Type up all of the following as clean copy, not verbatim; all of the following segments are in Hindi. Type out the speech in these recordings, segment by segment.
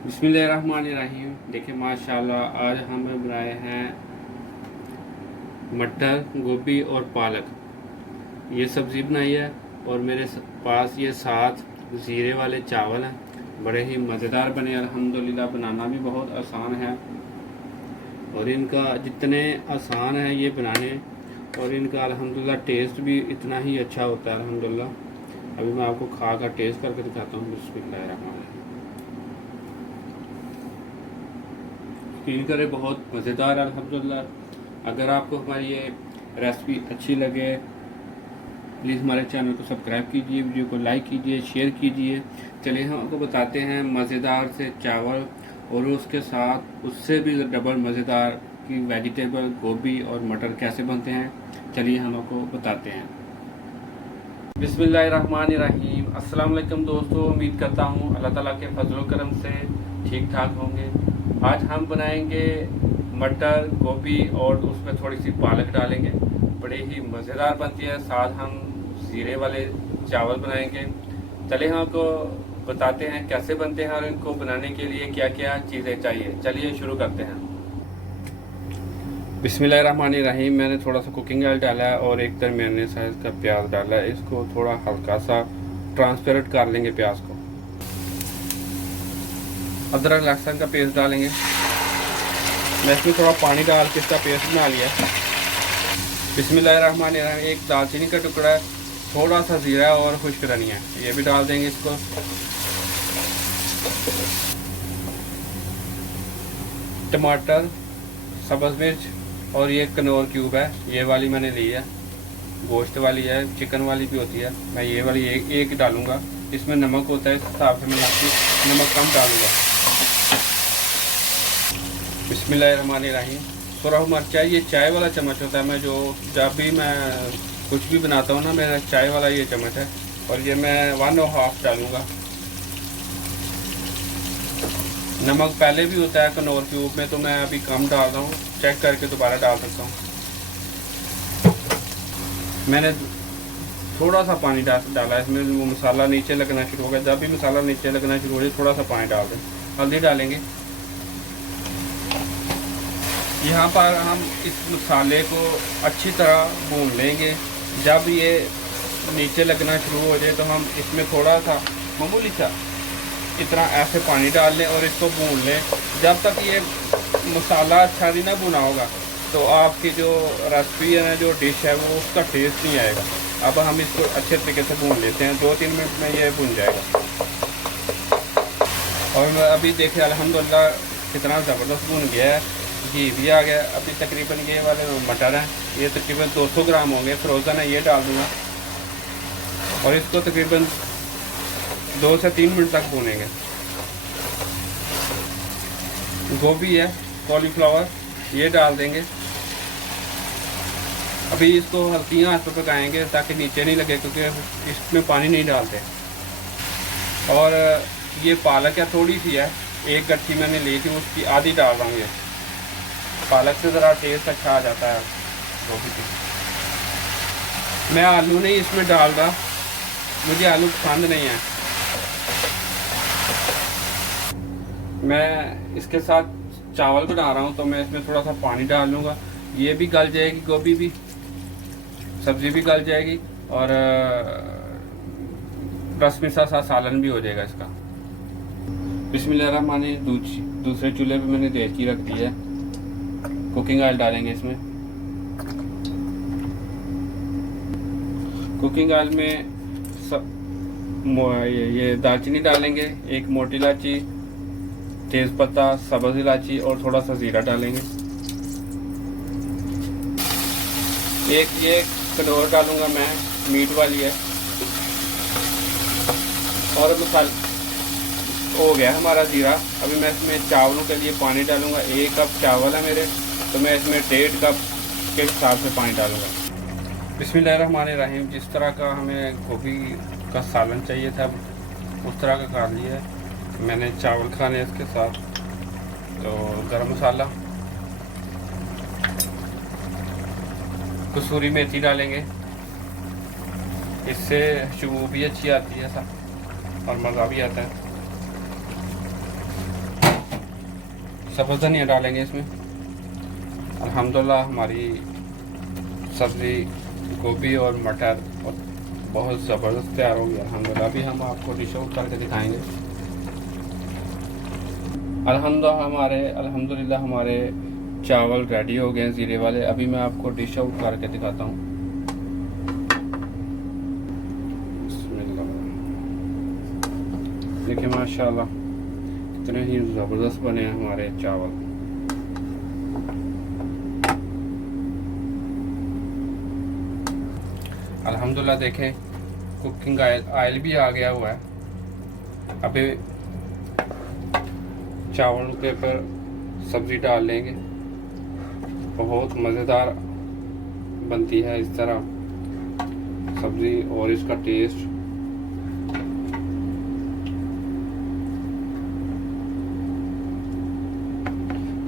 बिस्मिल्लाहिर्रहमानिर्रहीम। देखिए माशाल्लाह आज हमने बनाए हैं मटर, गोभी और पालक। ये सब्ज़ी बनाई है और मेरे पास ये 7 ज़ीरे वाले चावल हैं। बड़े ही मज़ेदार बने अल्हम्दुलिल्लाह। बनाना भी बहुत आसान है और इनका जितने आसान है ये बनाने और इनका अल्हम्दुलिल्लाह टेस्ट भी इतना ही अच्छा होता है अल्हम्दुलिल्लाह। अभी मैं आपको खा कर टेस्ट करके दिखाता हूँ। बिस्मिल्लाहिर्रहमानिर्रहीम। यकीन करें बहुत मज़ेदार अल्हम्दुलिल्लाह। अगर आपको हमारी ये रेसिपी अच्छी लगे प्लीज़ हमारे चैनल को सब्सक्राइब कीजिए, वीडियो को लाइक कीजिए, शेयर कीजिए। चलिए हम आपको बताते हैं मज़ेदार से चावल और उसके साथ उससे भी डबल मज़ेदार की वेजिटेबल गोभी और मटर कैसे बनते हैं। चलिए हम आपको बताते हैं। बिस्मिल्लाहिर्रहमानिर्रहीम। अस्सलाम वालेकुम दोस्तों, उम्मीद करता हूँ अल्लाह ताला के फजल करम से ठीक ठाक होंगे। आज हम बनाएंगे मटर, गोभी और उसमें थोड़ी सी पालक डालेंगे। बड़े ही मज़ेदार बनती है। साथ हम ज़ीरे वाले चावल बनाएंगे। चलिए हम आपको बताते हैं कैसे बनते हैं और इनको बनाने के लिए क्या क्या चीज़ें चाहिए। चलिए शुरू करते हैं। बिस्मिल्लाहिर्रहमानिर्रहीम। मैंने थोड़ा सा कुकिंग ऑयल डाला है और एक दरमियाने साइज़ का प्याज डाला है। इसको थोड़ा हल्का सा ट्रांसपेरेंट कर लेंगे प्याज को। अदरक लहसुन का पेस्ट डालेंगे। मैं इसमें थोड़ा पानी डाल के इसका पेस्ट बना लिया। बिस्मिल्लाहिर्रहमानिर्रहीम। एक दालचीनी का टुकड़ा है, थोड़ा सा ज़ीरा और खुश्क धनिया है, ये भी डाल देंगे इसको। टमाटर, सब्ज़ मिर्च और ये कनौर क्यूब है, ये वाली मैंने ली है। गोश्त वाली है, चिकन वाली भी होती है। मैं ये वाली एक डालूंगा। इसमें नमक होता है, इस हिसाब से मैं नमक कम डालूंगा। बिस्मिल्लाहिर्रहमानिर्रहीम। सुरख मिर्चा, ये चाय वाला चम्मच होता है। मैं जब भी मैं कुछ भी बनाता हूँ ना, मेरा चाय वाला ये चम्मच है और ये मैं 1.5 डालूंगा। नमक पहले भी होता है कनौर क्यूब में, तो मैं अभी कम डाल रहा हूँ, चेक करके दोबारा डाल सकता हूँ। मैंने थोड़ा सा पानी डाला है इसमें, वो मसाला नीचे लगना शुरू हो गया। जब भी मसाला नीचे लगना शुरू हो जाए थोड़ा सा पानी डाल दें। हल्दी डालेंगे। यहाँ पर हम इस मसाले को अच्छी तरह भून लेंगे। जब ये नीचे लगना शुरू हो जाए तो हम इसमें थोड़ा सा मामूली सा इतना ऐसे पानी डाल लें और इसको भून लें। जब तक ये मसाला अच्छा नहीं ना भुना होगा तो आपकी जो रेसिपी है ना, जो डिश है, वो उसका टेस्ट नहीं आएगा। अब हम इसको अच्छे तरीके से भून लेते हैं। 2-3 मिनट में ये भुन जाएगा। और अभी देखिए अल्हम्दुलिल्लाह कितना ज़बरदस्त भुन गया है, घी भी आ गया। अभी तकरीबन ये वाले मटर हैं, ये तकरीबन 200 ग्राम होंगे, फ्रोज़न है, ये डाल दूँगा और इसको तकरीबन 2 से 3 मिनट तक भूनेंगे। गोभी है, कॉलीफ्लावर, ये डाल देंगे। अभी इसको हल्की आंच पर पकाएंगे ताकि नीचे नहीं लगे, क्योंकि इसमें पानी नहीं डालते। और ये पालक है, थोड़ी सी है, एक गट्ठी मैंने ली थी, उसकी आधी डाल रहा हूँ। ये पालक से ज़रा टेस्ट अच्छा आ जाता है गोभी की। मैं आलू नहीं इसमें डाल रहा, मुझे आलू पसंद नहीं है। मैं इसके साथ चावल बना रहा हूँ तो मैं इसमें थोड़ा सा पानी डाल लूँगा। ये भी गल जाएगी, गोभी भी, सब्ज़ी भी गल जाएगी और रस मिसा सा सालन भी हो जाएगा इसका। बिस्मिल्लाहिर्रहमानिर्रहीम। दूसरे चूल्हे पे मैंने देगी रख दी है। कुकिंग ऑयल डालेंगे इसमें। कुकिंग ऑयल में ये दालचीनी डालेंगे, एक मोटी इलायची, तेज़पत्ता, सब्ज़ इलायची और थोड़ा सा ज़ीरा डालेंगे। एक ये कनौर डालूंगा मैं, मीट वाली है। और मसाला हो गया हमारा ज़ीरा। अभी मैं इसमें चावलों के लिए पानी डालूंगा। 1 कप चावल है मेरे, तो मैं इसमें 1.5 कप के हिसाब से पानी डालूंगा। बिस्मिल्लाहिर्रहमानिर्रहीम। जिस तरह का हमें गोभी का सालन चाहिए था उस तरह का कर लिया है मैंने। चावल खाने इसके साथ, तो गरम मसाला, कसूरी मेथी डालेंगे, इससे खुशबू भी अच्छी आती है और मज़ा भी आता है। सब्ज़ धनिया डालेंगे इसमें। अल्हम्दुलिल्लाह हमारी सब्ज़ी गोभी और मटर और बहुत ज़बरदस्त तैयार हो गई अल्हम्दुलिल्लाह। अभी हम आपको डिश आउट करके दिखाएंगे। अल्हम्दुलिल्लाह हमारे चावल रेडी हो गए हैं ज़ीरे वाले। अभी मैं आपको डिश आउट करके दिखाता हूँ। देखिए माशाल्लाह कितने ही ज़बरदस्त बने हैं हमारे चावल। अल्हम्दुलिल्लाह देखें कुकिंग ऑयल भी आ गया हुआ है। अभी चावल के ऊपर सब्ज़ी डाल लेंगे। बहुत मज़ेदार बनती है इस तरह सब्ज़ी और इसका टेस्ट।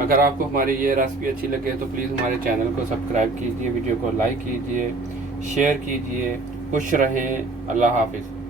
अगर आपको हमारी ये रेसिपी अच्छी लगे तो प्लीज़ हमारे चैनल को सब्सक्राइब कीजिए, वीडियो को लाइक कीजिए, शेयर कीजिए। खुश रहें। अल्लाह हाफिज़।